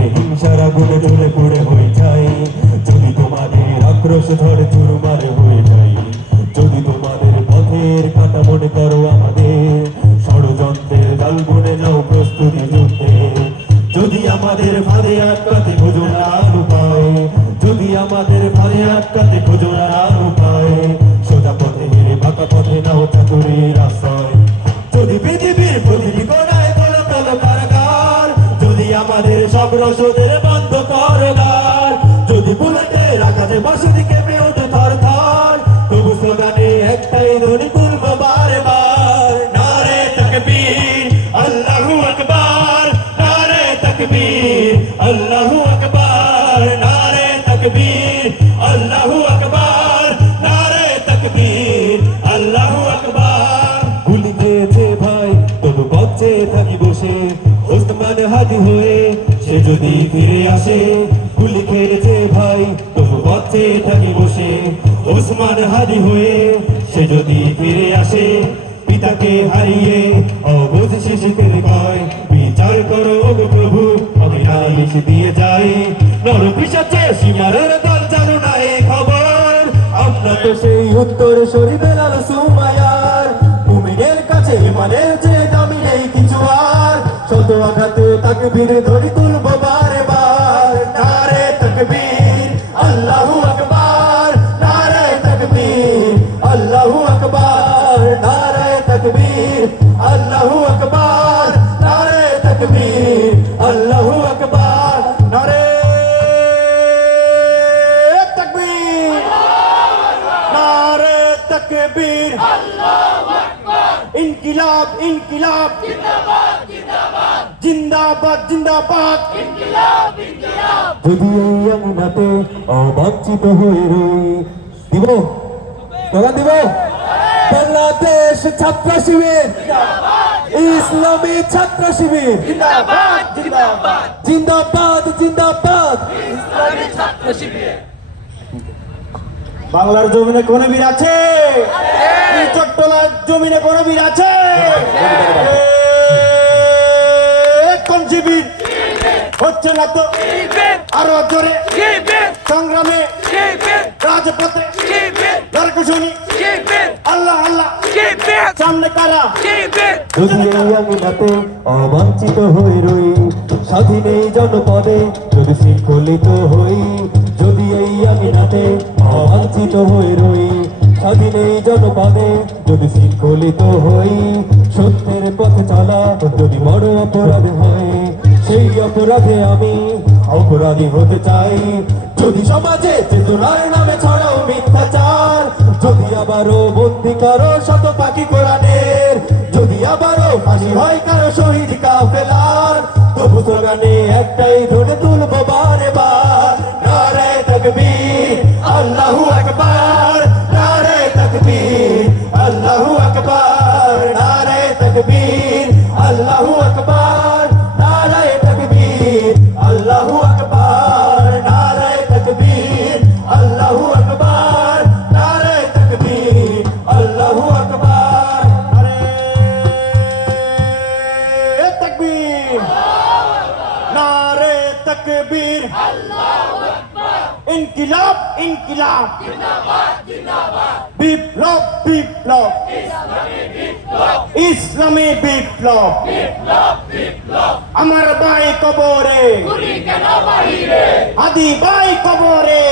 তোমাদের হিংসার আগুনে জ্বলে পুড়ে হয়ে যায়, যদি তোমাদের আক্রোশ ধরে চুরমার হয়ে যায়, যদি তোমাদের পথের কাটা মনে করো আমাদের, ষড়যন্ত্রের জাল বুনে যাও প্রস্তুতি যুদ্ধে, যদি আমাদের ফাঁদে আটকাতে খোঁজো না আর উপায়, যদি আমাদের ফাঁদে আটকাতে খোঁজো না আর উপায়, সোজা পথে হেরে বাঁকা পথে নাও চাতুরীর আশ্রয়, যদি পৃথিবীর প্রতিটি কোণায় কোনো কালো কারাগার, যদি আমাদের সব রসদের বন্ধ করো দ্বার, যদি বুলেটের আকাশে বসতি কেঁপে ওঠে থর থর, তবু স্লোগানে একটাই ধ্বনি তুলবো বারবার, নারে তাকবীর আল্লাহু আকবার, নারে তাকবীর আল্লাহু আকবার, নারে তাকবীর আল্লাহু আকবার, নারে তাকবীর আল্লাহু আকবার। গুলি খেয়েছে ভাই তবু বচ্ছে থাকি বসে, ওসমান হাদি হয়ে সে যদি ফিরে আসে, গুলি খেয়েছে ভাই তবু বচ্ছে থাকি বসে, ওসমান হাদি হয়ে সে যদি ফিরে আসে, পিতাকে হারিয়ে অবুঝ শিশুদের কয়, বিচার করো গো প্রভু অবিনাশ দিয়ে যায়, নর পিশাচে সীমারের দল জানো না এই খবর, আমরা তো সেই উত্তর সরি বেলাল সুমায়ার, মুমিনের কাছে মানের যে দামি নেই কিছু আর, শত আঘাতে তাকবীর ধরি তুলবো বারে বার, নারে তাকবীর আল্লাহু আকবার, নারে তাকবীর আল্লাহু আকবার, নারে তাকবীর আল্লাহু আকবার, নারে তাকবীর আল্লাহু আকবার, নারে তাকবীর, নারে তাকবীর, ইনকিলাব ইনকিলাব জিন্দাবাদ জিন্দাবাদ, যদি এই আঙিনাতে অবাঞ্ছিত হয়ে রই, দিব তোরা দিব বাংলাদেশ ছাত্র শিবির, ইসলামী ছাত্র শিবির জিন্দাবাদ জিন্দাবাদ জিন্দাবাদ জিন্দাবাদ। ইসলামী ছাত্র শিবির। বাংলার জমিনে কোন বীর আছে? এই চট্টলার জমিনে কোন বীর আছে? কোন শিবির হচ্ছে না তো আরো জোরে সংগ্রামে রাজপথে দরকুশনি আল্লাহ আল্লাহ সামনে কারা, যদি এই আঙিনাতে অবাঞ্ছিত হয়ে রই, স্বাধীন এই জনপদে যদি শৃঙ্খলিত হই, যদি এই আঙিনাতে অবাঞ্ছিত হয়ে রই, স্বাধীন এই জনপদে যদি শৃঙ্খলিত হই, সত্যের পথে চলা যদি বড় অপরাধ হয়, সেই অপরাধে আমি অপরাধী হতে চাই, যদি সমাজে চেতনার নামে ছড়াও মিথ্যাচার, যদি আবারও বন্দি করো শত পাখি কোরআনের, যদি আবারও ফাঁসি হয় কারো শহীদ কাফেলার, তবু স্লোগানে একটাই ধরে তুলবো বারে বার, নারে তাকবীর আল্লাহু আকবার, নারে তাকবীর আল্লাহু আকবার, নারে তাকবীর আল্লাহু আকবার, নারে তাকবীর আল্লাহু আকবার, নারে তাকবীর আল্লাহু আকবার, নারে তাকবীর আল্লাহু আকবার, নারে তাকবীর, নারে তাকবীর, ইনকিলাব ইনকিলাব বিপ্লব বিপ্লব ইসলামী বিপ্লব, আমার ভাই কবরে আদি ভাই কবরে